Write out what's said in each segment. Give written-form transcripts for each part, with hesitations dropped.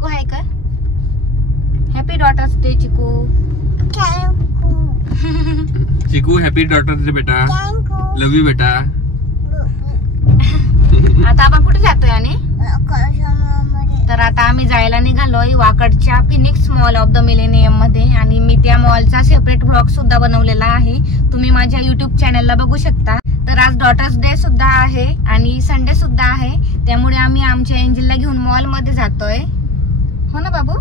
चिकू हाय का? Happy daughters day चिकू. चिकू हॅपी डॉटर्स डे बेटा. लव यू बेटा. आता आपण कुठे जातोय आणि तर आता आम्ही जायला निघालोय वाकडच्या Phoenix Mall of the Millennium मध्ये आणि मी त्या मॉलचा सेपरेट ब्लॉग सुद्धा बनवलेला आहे. तुम्ही माझ्या युट्यूब चॅनलला बघू शकता. तर आज डॉटर्स डे सुद्धा आहे आणि संडे सुद्धा आहे, त्यामुळे आम्ही आमच्या एंजलला घेऊन मॉल मध्ये जातोय. हो ना बाबू?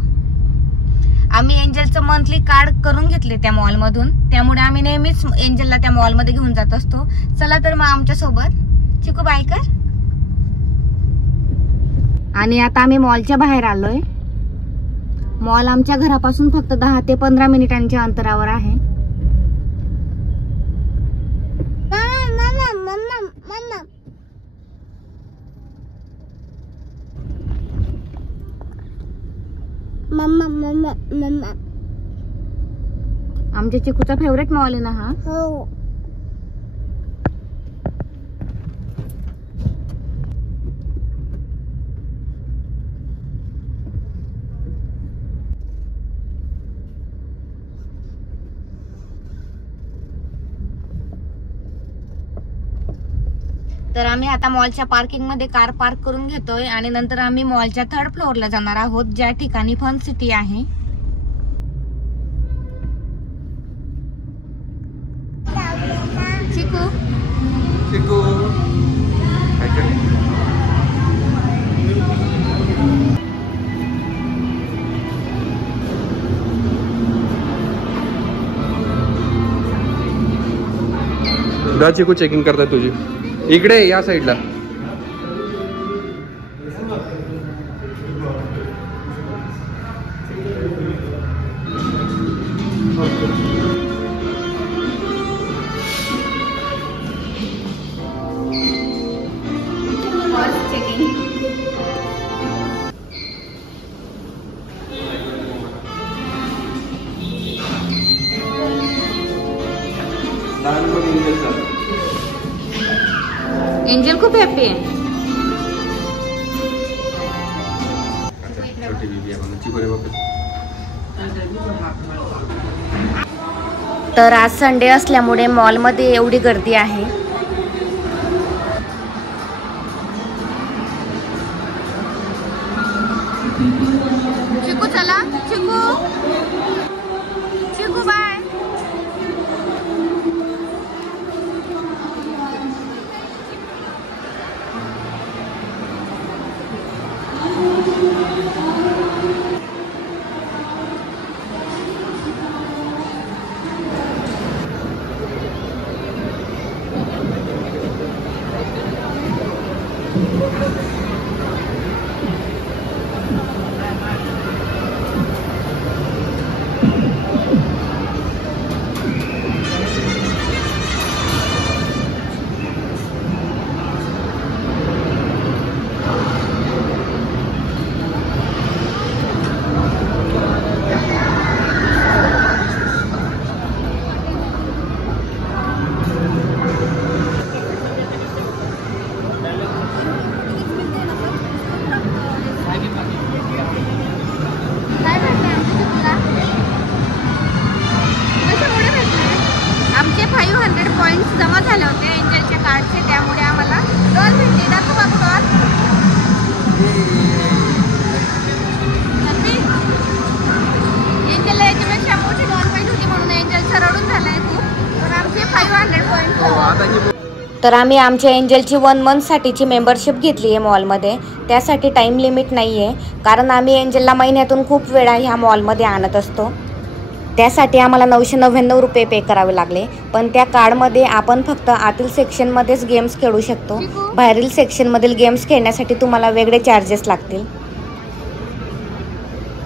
आम्ही एंजलचं मंथली कार्ड करून घेतले त्या मॉल मधून, त्यामुळे आम्ही नेहमीच एंजलला त्या मॉल मध्ये घेऊन जात असतो. चला तर मग आमच्या सोबत. चिकू बाय कर. आणि आता आम्ही मॉलच्या बाहेर आलोय. मॉल आमच्या घरापासून फक्त 10 ते 15 मिनिटांच्या अंतरावर आहे. आमच्या चिकूचा फेवरेट मॉल आहे ना हा? हो. तर आम्ही आता मॉलच्या पार्किंग मध्ये कार पार्क करून घेतोय आणि नंतर आम्ही मॉलच्या 3rd फ्लोअरला जाणार आहोत, ज्या ठिकाणी फन सिटी आहे. चिकू चिकू दा चिकू चेकिंग करताय तुझी. इकडे या साईडला. एंजल खूप हॅपी आहे. तर आज संडे असल्यामुळे मॉलमध्ये एवढी गर्दी आहे. चिकू चला. चिकू चिकू बाय. आमचे 500 पॉइंट्स जमा झाले होते एंजलच्या कार्डचे, त्यामुळे आम्हाला डॉल भेटली. दाखव बाबू डॉल. एंजलला याच्यापेक्षा मोठी डॉल पाहिजे होती म्हणून एंजलचं रडून झालंय खूप. तर आमचे 500 पॉइंट्स. तर आम्ही आमच्या एंजलची 1 मंथ साठीची मेंबरशिप घेतली आहे मॉलमध्ये. त्यासाठी टाईम लिमिट नाही आहे, कारण आम्ही एंजलला महिन्यातून खूप वेळा ह्या मॉलमध्ये आणत असतो. त्यासाठी आम्हाला 999 रुपये पे करावे लागले. पण त्या कार्डमध्ये आपण फक्त आतील सेक्शनमध्येच गेम्स खेळू शकतो. बाहेरील सेक्शनमधील गेम्स खेळण्यासाठी तुम्हाला वेगळे चार्जेस लागतील.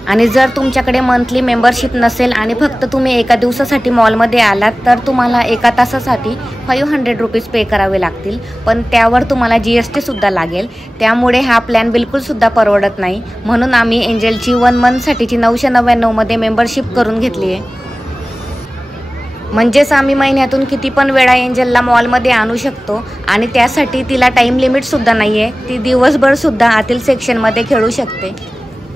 आणि जर तुमच्याकडे मंथली मेंबरशिप नसेल आणि फक्त तुम्ही एका दिवसासाठी मॉलमध्ये आलात तर तुम्हाला एका तासासाठी 500 रुपीज पे करावे लागतील. पण त्यावर तुम्हाला GST सुद्धा लागेल. त्यामुळे हा प्लॅन बिलकुलसुद्धा परवडत नाही. म्हणून आम्ही एंजलची 1 मंथसाठीची 999 मध्ये मेंबरशिप करून घेतली आहे. म्हणजेच आम्ही महिन्यातून किती पण वेळा एंजलला मॉलमध्ये आणू शकतो आणि त्यासाठी तिला टाईम लिमिटसुद्धा नाही आहे. ती दिवसभरसुद्धा आतील सेक्शनमध्ये खेळू शकते.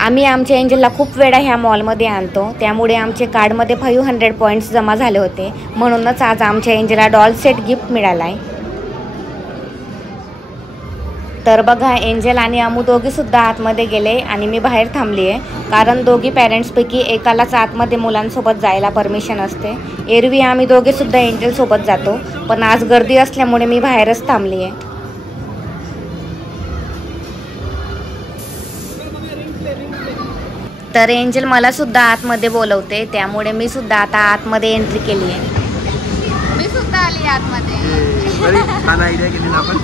आम्ही आमच्या एंजलला खूप वेळा ह्या मॉलमध्ये आणतो, त्यामुळे आमचे कार्डमध्ये 500 पॉईंट्स जमा झाले होते, म्हणूनच आज आमच्या एंजलला डॉल सेट गिफ्ट मिळाला आहे. तर बघा, एंजल आणि अमू दोघीसुद्धा आतमध्ये गेले आणि मी बाहेर थांबली आहे, कारण दोघी पॅरेंट्सपैकी एकालाच आतमध्ये मुलांसोबत जायला परमिशन असते. एरवी आम्ही दोघेसुद्धा एंजलसोबत जातो, पण आज गर्दी असल्यामुळे मी बाहेरच थांबली आहे. तर एंजल मला सुद्धा आतमध्ये बोलवते, त्यामुळे मी सुद्धा आता आतमध्ये एंट्री केली आहे. मी सुद्धा आली आतमध्ये. छान आयडिया केली ना आपण.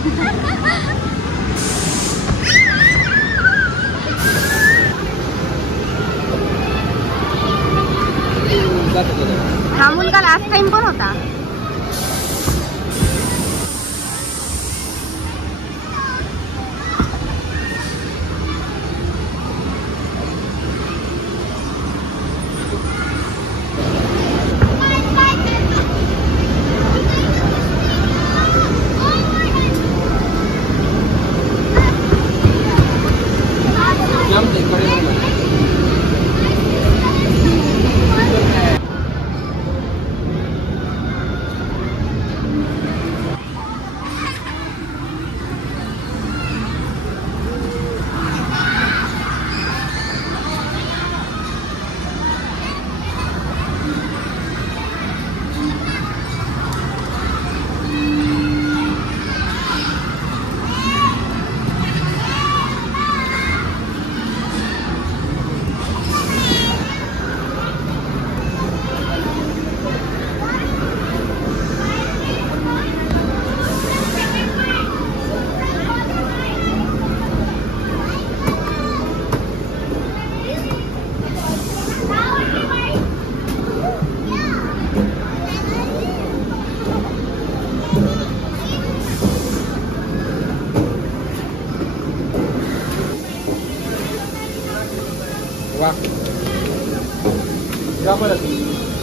हा मुलगा लास्ट टाइम पण होता.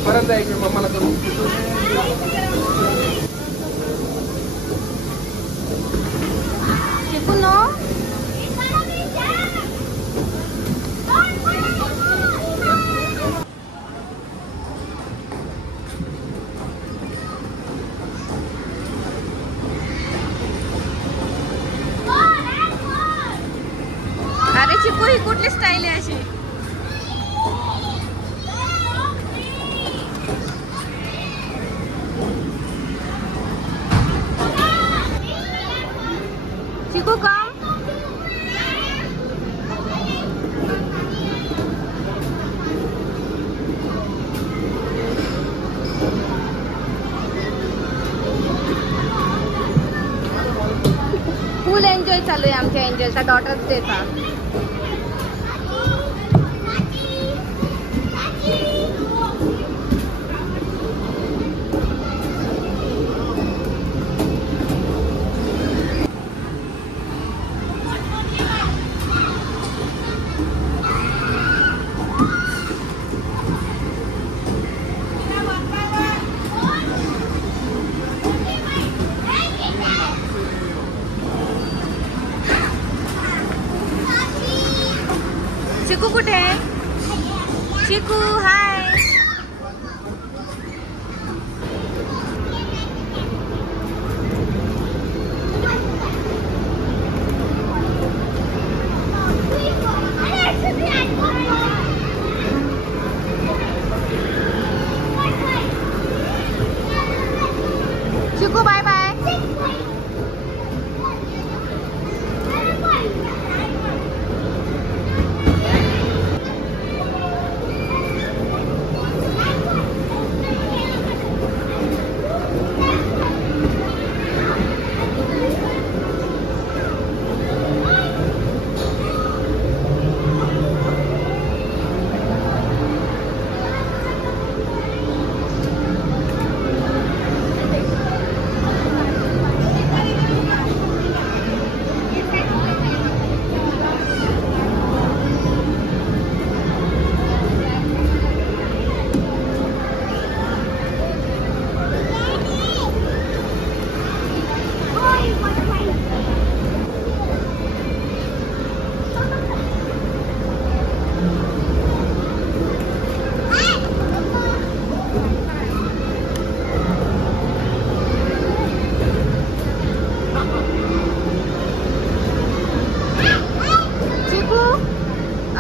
परत जायचं मम्माला करून. अरे चिकू, ही कुठली स्टाईल आहे अशी? चिकू कम. फुल एन्जॉय चालू आहे आमच्या एंजलचा डॉटर्स डेचा. चिकू कुठे आहे? चिकू हाय. चिकू बाय बाय.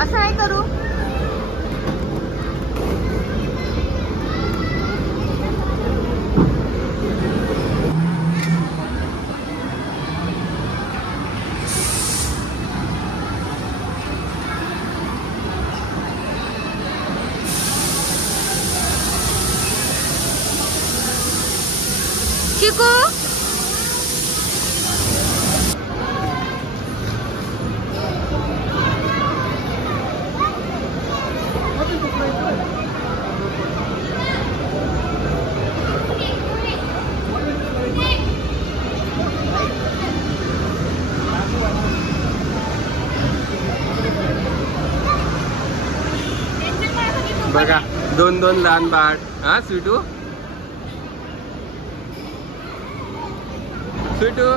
असं आहे करू. चिकू बघा 2 लहान बाळ. हा स्वीटू स्वीटू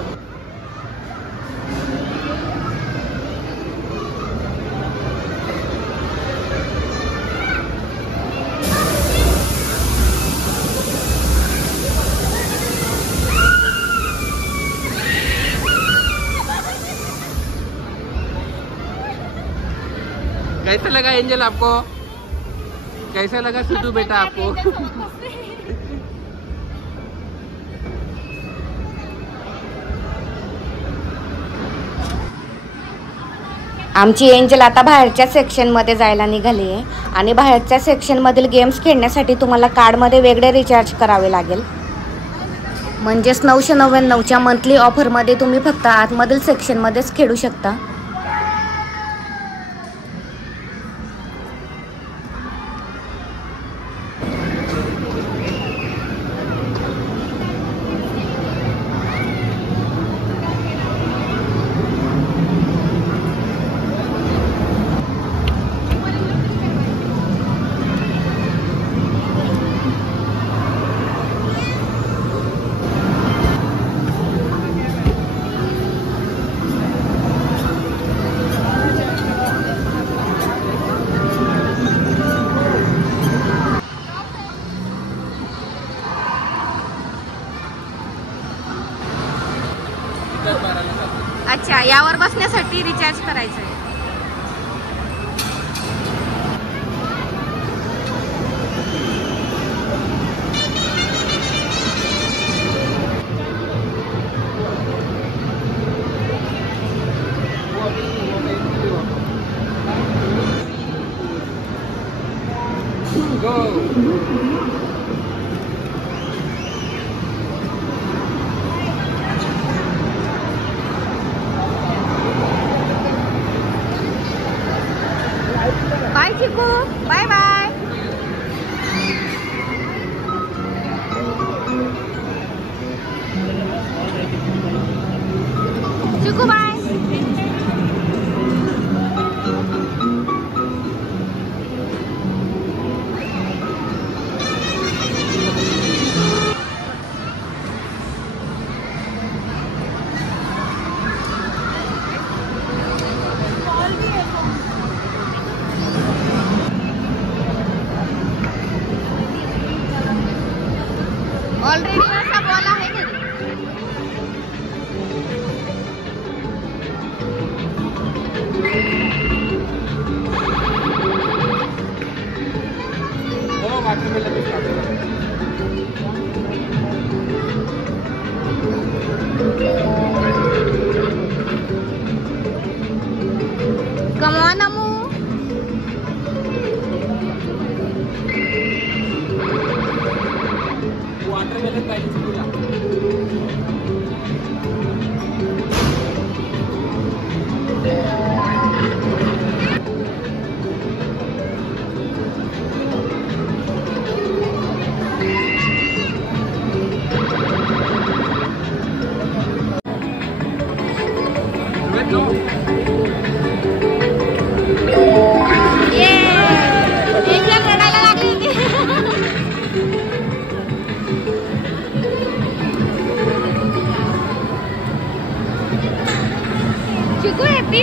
कैसा लगा एंजल आपको? कैसा लगा स्वीटू बेटा आपको? आमची एंजल आता बाहेरच्या सेक्शनमध्ये जायला निघाली आहे आणि बाहेरच्या सेक्शनमधील गेम्स खेळण्यासाठी तुम्हाला कार्डमध्ये वेगळे रिचार्ज करावे लागेल. म्हणजेच 999च्या मंथली ऑफरमध्ये तुम्ही फक्त आतमधील सेक्शनमध्येच खेळू शकता. अच्छा, यावर बसण्यासाठी रिचार्ज करायचं आहे. बाय चिकू, बाय बाय. चिकू बाय. ऑलरेडी असा बॉल आहे घरी. Come on, Amu. वाटरमेलन पाहिजे तुला. चिकू हॅपी?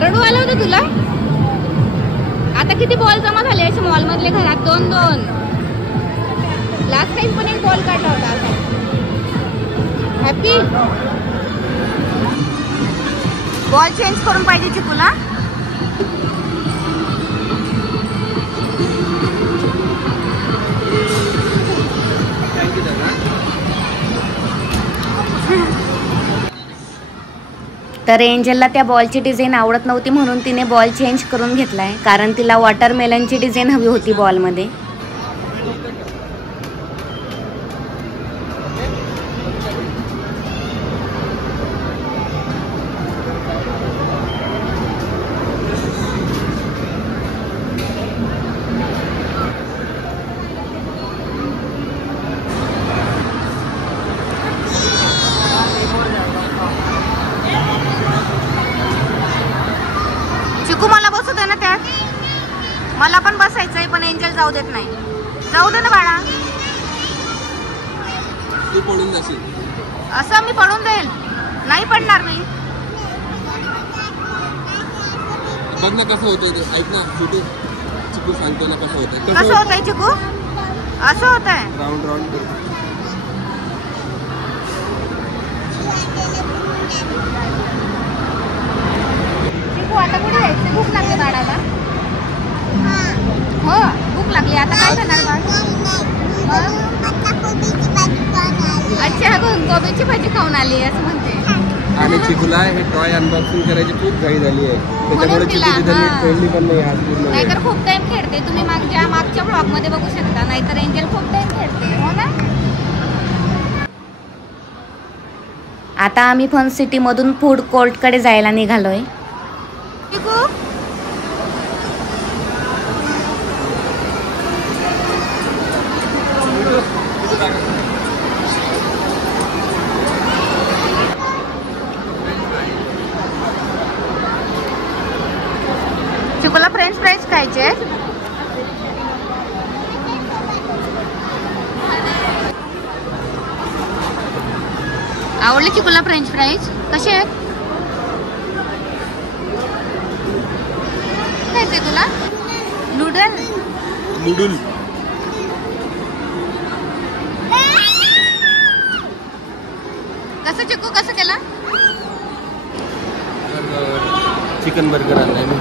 रडू आलं होतं तुला? आता किती बॉल जमा झाले असे मॉल मधले घरात? 2-2. लास्ट टाइम पण एक बॉल काढला होता. हॅपी बॉल चेंज करून पाहिजे चिकूला. तर एंजलला त्या बॉलची डिझाईन आवडत नव्हती म्हणून तिने बॉल चेंज करून घेतलाय, कारण तिला वॉटरमेलनची डिझाईन हवी होती बॉलमध्ये. चिकू मला बसू दे ना त्यात, मला पण बसायचंय पण एंजल जाऊ देत नाही. जाऊ दे ना बाळा. तू पडून जाशील. असं मी पडून जाईल? नाही पडणार मी. बघ ना कसं होतंय ते. ऐक ना चिकू, चिकू सांगतो ना कसं होतंय. कसं होतंय चिकू? असं होतंय. राऊंड राऊंड कर. चिकू आता कुठे जायचं? भूक लागली बाळाला. हो भूक लागली. आता काय करणार बाळ? अच्छा गोबीची भाजी खाऊन आली असं म्हणते. आणि चिकूला हे टॉय अनबॉक्सिंग करायची खूप घाई झाली आहे, त्याच्यामुळे चिकू तिथे नीट खेळली पण नाही आज पूर्ण. नाहीतर खूप टाइम खेळते. तुम्ही मागच्या ब्लॉग मध्ये बघू शकता. नाहीतर एंजल खूप टाइम खेळते. हो ना. आता आम्ही फन सिटी मधून फूड कोर्ट कडे जायला निघालोय. चिकूला फ्रेंच फ्राईज खायचे. आवडले चिकूला फ्रेंच फ्राईज? कसे आहेत? खायचे तुला? नूडल. नूडल कसं चिकू कसं केला? चिकन बर्गर आणलाय मी.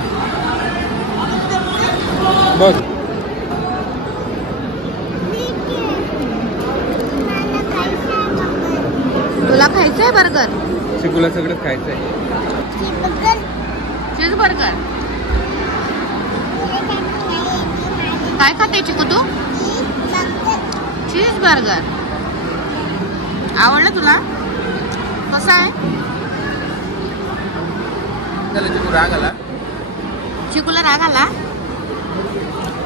बघ तुला खायचंय बर्गर? चिकूला सगळं खायचंय. चीज बर्गर. काय खाते चिकू तू? चीज बर्गर. आवडलं तुला? कसं आहे? चिकू राग आला. चिकूला राग आला?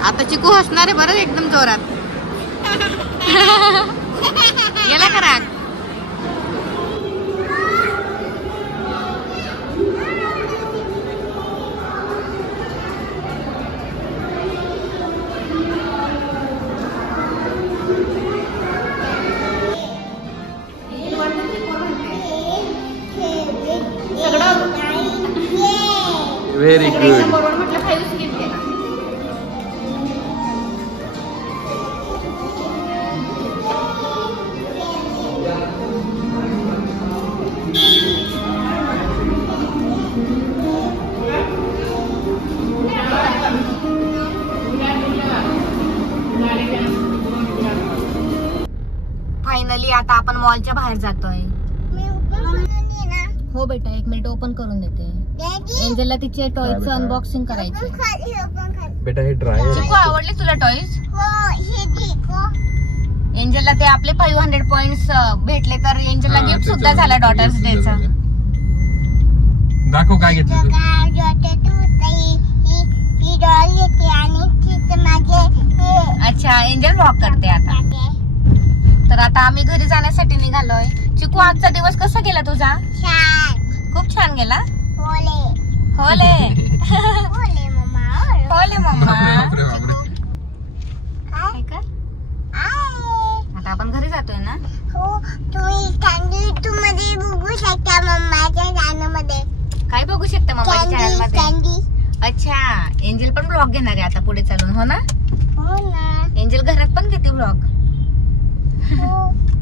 आता चिकू हसणार आहे बरं एकदम जोरात. गेला का राग? Very good. म्हटलं 5 स्किप केला. फायनली आता आपण मॉलच्या बाहेर जातोय. हो बेटा 1 मिनिट ओपन करून देते. एंजलला तिचे टॉयचं अनबॉक्सिंग करायचे. बेटा हे ड्राय आहे. चिकू आवडले तुला टॉयज? एंजलला ते आपले 500 पॉइंट्स भेटले तर एंजलला गिफ्ट सुद्धा झाला डॉटर्स डेचा. दाखव काय घेतलं तू. अच्छा एंजल वॉक करते आता. तर आता आम्ही घरी जाण्यासाठी निघालोय. चिकू आजचा दिवस कसा गेला तुझा? खूप छान गेला. होले होले मम्मा. आता आपण घरी जातोय ना. हो तुम्ही मध्ये बघू शकता मम्माच्या चॅनल मध्ये. काय बघू शकता मम्माच्या चॅनल मध्ये? अच्छा एंजल पण ब्लॉग घेणार आहे आता पुढे चालून. हो ना. हो ना. एंजल घरात पण घेते ब्लॉग.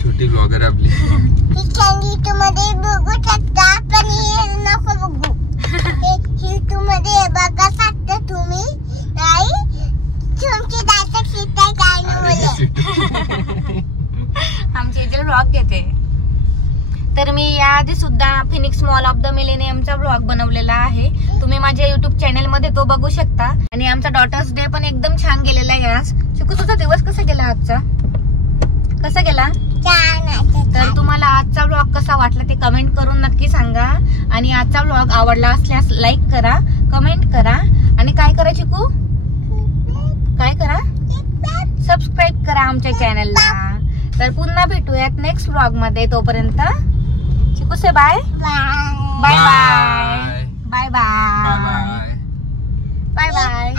छोटी ब्लॉगर आपली. मध्ये बघू शकता पण हे नको बघू. हे मध्ये बघा शकता तुम्ही. नाही तुमची दात शिकताय काय मध्ये. आमची एंजल ब्लॉग घेते. तर मी या आधी सुद्धा फिनिक्स मॉल ऑफ द मिलेनियमचा ब्लॉग बनवलेला आहे, तुम्ही माझ्या युट्यूब चॅनल मध्ये तो बघू शकता. आणि आमचा डॉटर्स डे पण एकदम छान गेलेला आहे आज. शिकू तुझा दिवस कसा गेला आजचा, कसा गेला? तर तुम्हाला आजचा ब्लॉग कसा वाटला ते कमेंट करून नक्की सांगा. आणि आजचा ब्लॉग आवडला असल्यास लाईक करा, कमेंट करा आणि काय करा चिकू, काय करा, सबस्क्राईब करा आमच्या चॅनलला. तर पुन्हा भेटूयात नेक्स्ट ब्लॉग मध्ये. तोपर्यंत चिकू से bye bye bye bye bye bye bye.